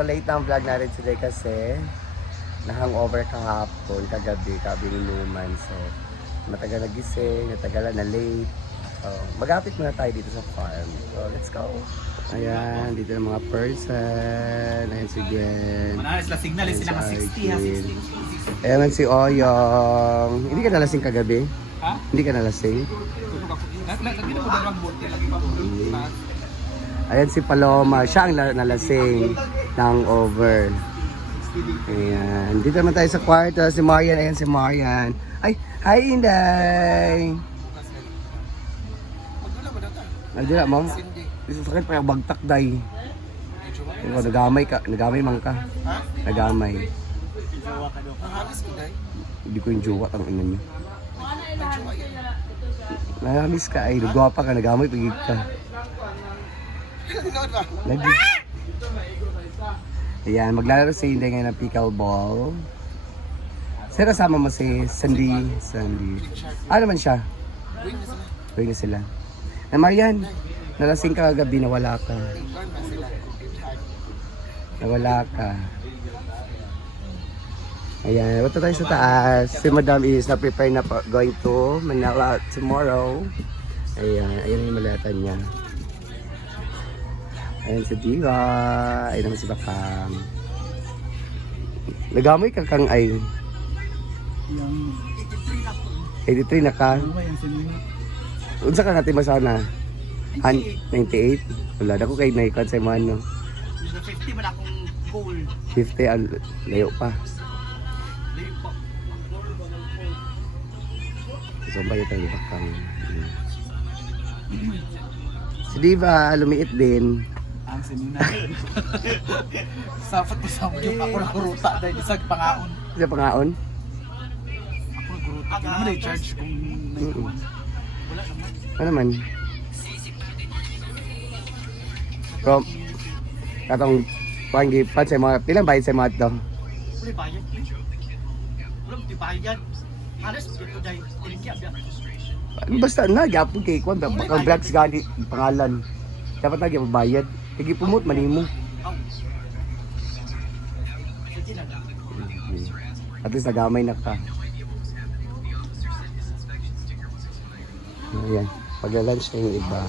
So late na ang vlog natin today kasi na-hangover kahapon, kagabi niluman. So matagal nagising, natagalan na late. So magapit muna tayo dito sa farm. So let's go. Ayan, dito ng mga person. Ayan si Gwen. Manalis la signal sila nga 60 ha, 60. Ayan si Oyong. Hindi ka nalasing kagabi? Ha? Hindi ka nalasing? Lagi na mo dalawang bote, lagi pa mo. Ayan si Paloma, siya ang nalasing ng over. Ayan, dito naman tayo sa kwarto, si Marian, ayan si Marian. Ay, hi Inday! Nandila mo? Isa sakit pa yung bagtak day. Ikaw, nagamay man ka. Nagamay. Hindi ko yung jowa, ang ina niyo. Nagamis ka ay, nagwapa ka, nagamay, pagig ka. Lagi. Ayan, maglalaro si Inday ngayon ng pickleball. Sino kasama mo si Sandy? Ano naman siya? Bring na sila. Na Marian, nalasing ka kagabi, nawala ka. Nawala ka. Ayan, punta tayo sa taas. Si Madam is na-prepare na going to Manila tomorrow. Ayan, ayan yung malatan niya. Ayan si Diva. Ayan naman si Bakang. Nagamoy ka kang ay. 83 na ka. Unsa ka natin masana? 98? Wala, dako kay naikon sa mga ano. 50 man akong goal. 50, layo pa. So bayo tayo Bakang. Si Diva, lumiit din. Ang sinina. Sapat ko sa mga ako nakuruta dahil isang pangaon. Isa pangaon? Ako nakuruta. Hindi naman i-charge kung naikuan. Wala naman. Ano naman? From katong panggi pa sa mga pilang bayad sa mga to. Wala bayad. Wala bayad. Alas dito dahil tiligyan biya. Basta na gyapon kay kwan bakang vlogs gani pangalan. Dapat na gyapon bayad. Sige pumot manimo. At least nagamay na ka. Ayan, pag-lunch na yung iba.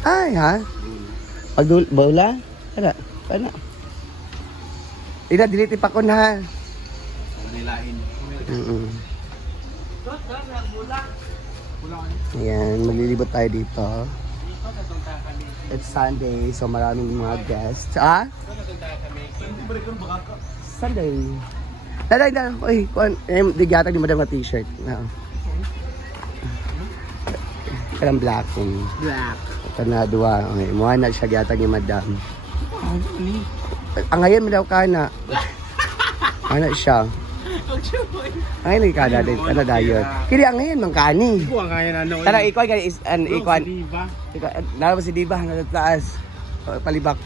Ay ha? Pag-bawla? Ano? Ina, diliti pa ko na. Nilain. Ayan, maglilibot tayo dito. It's Sunday, so maraming mga guests. Ah? Sunday. Daday na, oy, di gatag ni madam na t-shirt. Parang black. Black. Ito na duwa. Okay, mukha na siya gatag ni madam. Ang ngayon, malaw ka na. Ano siya? Ay, nagkada din. Ano dayon? Kiri ang ngayon, mang kani. Ikaw ang kaya na ano. Tara, ikaw is an ikaw. Diba? Nara si Diba sa taas. Palibak.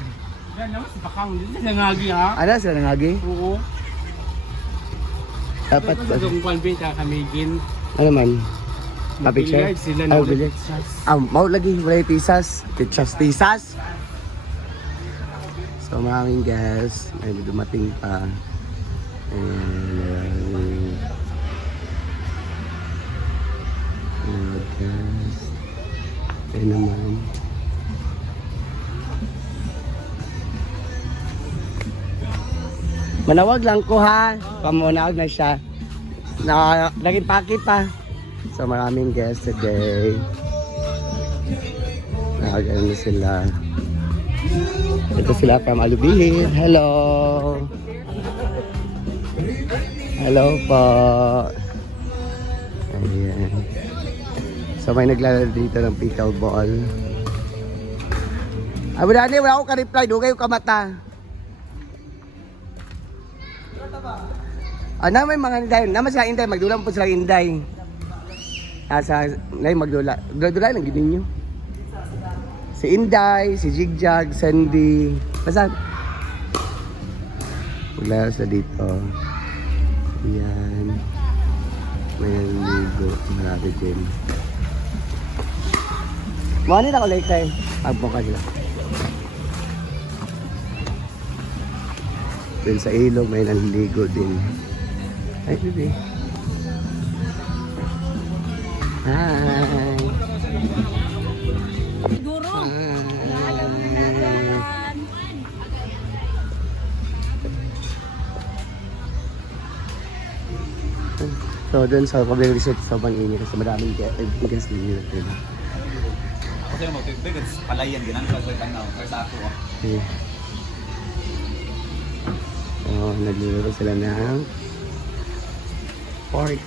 Yan naman si Bakang. Hindi sila ngagi ha. Ano sila nangagi? Oo. Dapat Sa kung palbin kakamigin. ano man? Pa-picture? Billiard sila Oh, na. billiard. Mau lagi wala tisas. Tisas. So maraming guests. May dumating pa. Guys. Ayun naman. Manawag lang ko ha. Pamunawag na siya. Naging paki pa. So maraming guests today. Nakagano na sila. Ito sila from Alubihid. Hello. Hello po. Ayan. So may naglalaro dito ng pickleball. Ay, wala akong ka-reply. Doon kayo kamata. May mga Inday. Naman sila Inday. Magdulang po sila Inday. Magdula. Dula lang ginin nyo. Si Inday, si Jigjag, Sandy. Basta. Maglalaro sila dito. Ayan. May ligo. Marami din. Mani na ko late tayo. Agpo ka sila. Dun sa ilog, may nanligo din. Ay, baby. Hi! Siguro. Alam na natin. So, dun sa Pabling Resort, sobrang init kasi maraming guest din nila. Kasi mo, bigas palayan, ginang sa tanaw, sa ako. Okay. Oh, nagluluto sila ng pork.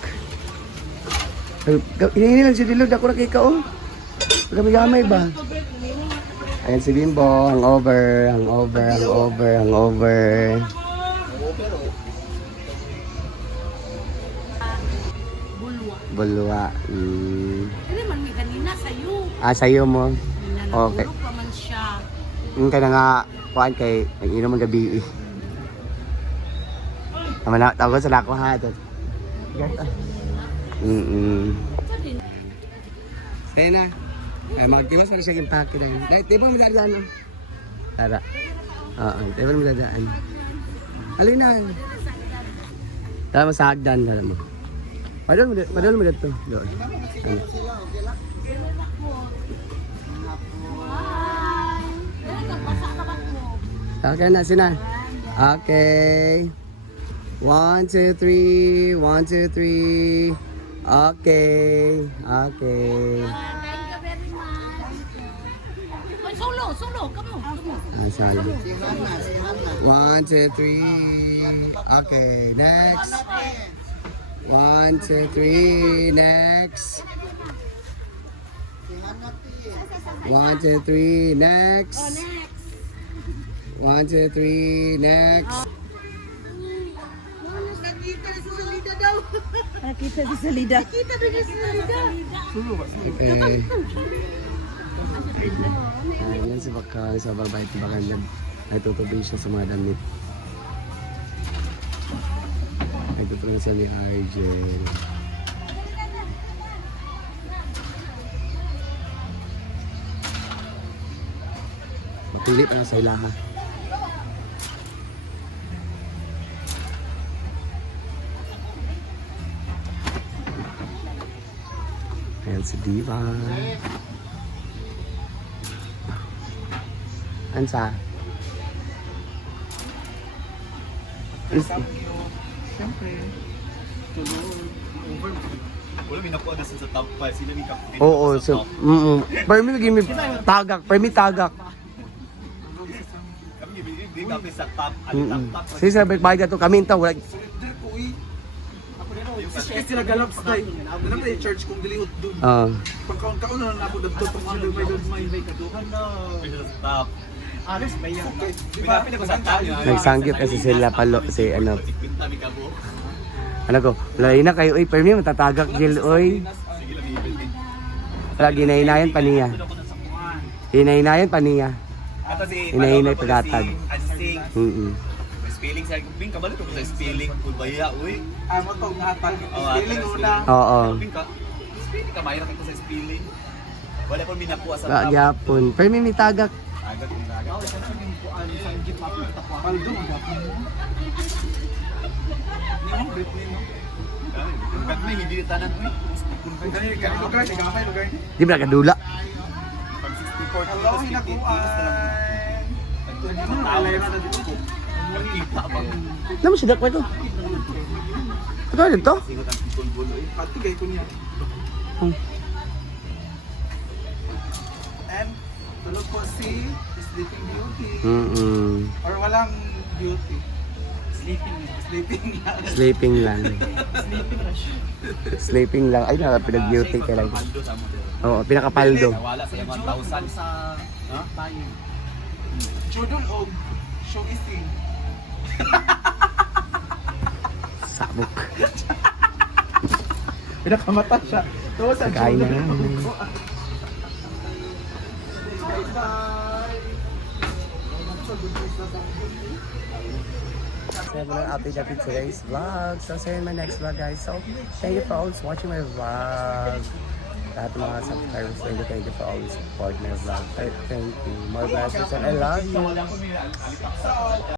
Hinahingi lang si Dilod, ako na kay ka, oh. Gamay ba? Ayan si Bimbo, hangover. Bulwa. Hindi man may kanina sa'yo. Sa'yo mo. Okay. Nanatulog pa man siya. Yung ka na nga, kuhaan kay, nag-inom ang gabi. Naman na, tawag sa lako ha. Kaya na. Ay, magtimas mo na siya yung pake na yun. Dahil, di ba mo dadaan, no? Tara. Oo, di ba mo dadaan? Halinan. Tara mo sa hagdan, tara mo. Padol mo dito. Doon. Ano? Okay na, sina. Okay. 1, 2, 3. 1, 2, 3. Okay. Thank you very much. Ay, solo, kamo. Sorry. 1, 2, 3. Okay, next. 1, 2, 3. Next. 1, 2, 3. Next. 1, 2, 3. Next. Nakita si Salida. Nakita si Salida. Okay. Ayan si Bakang sa babae tibakan niya. Nagtutubig siya sa mga damit. Nagtutulong siya ni RJ. Mapili pa sa ilaha. Ayan si Diva. Ansa? Siyempre, tulog, over. Wala, may nakuha na sa top 5. Sila may kapit. Oo, so, permi lagi may tagak, permi tagak. Kami, hindi kami sa top. Top. Sige sa baik-baik to kami ta wala. Kasi sila galap sa tayo. Alam na yung church kung diliot doon. Pagkaon-kaon na ako dito pag may kaduhan na. Top. Alis, may yan. Pinapin ako sa top. Nagsanggit kasi sila palo si ano. Ano ko, lain na kayo, oy, permi matatagak gil oy. Wala ginahinayan pa niya. Hinahinayan pa niya. Hinahinay pagatag. Spelling sa Ping, kabalo ko sa spelling kung baya, uy. Amo to hatag. Feeling una. Oo. Spelling ka, mayroon ko sa spelling. Wala po minakuha sa Wa gyapon. Permi mi tagak. Agad kung agad. Paldo ang gapon mo. Ni mo break ni no. Kat may hindi tanan uy. Ang ganyan ganito lugar, di gamay lugar ni. Di ba kadula? Pag 64 Hello, hinakuan. Alay na dito. Kita ba? Namo si dak ko. Ito dito? Singot ang bulbul uy. Pati kay kunya. And tulog po si Sleeping Beauty. Or walang beauty. Sleeping lang. Sleeping lang. Sleeping lang. Ay, pinag-beauty ka lang. Paldo sa mo. Oo, pinakapaldo. Nawala sa 1,000 sa tayo. Jodol o show ising. Sabok. Pinakamata siya. Tawa sa Kain na Jodol. naman. So, I'm gonna update natin today's vlog. So, see you in my next vlog, guys. So, thank you for always watching my vlog. Lahat ng mga subscribers, thank you for always supporting my vlog. Thank you. More blessings and I love you.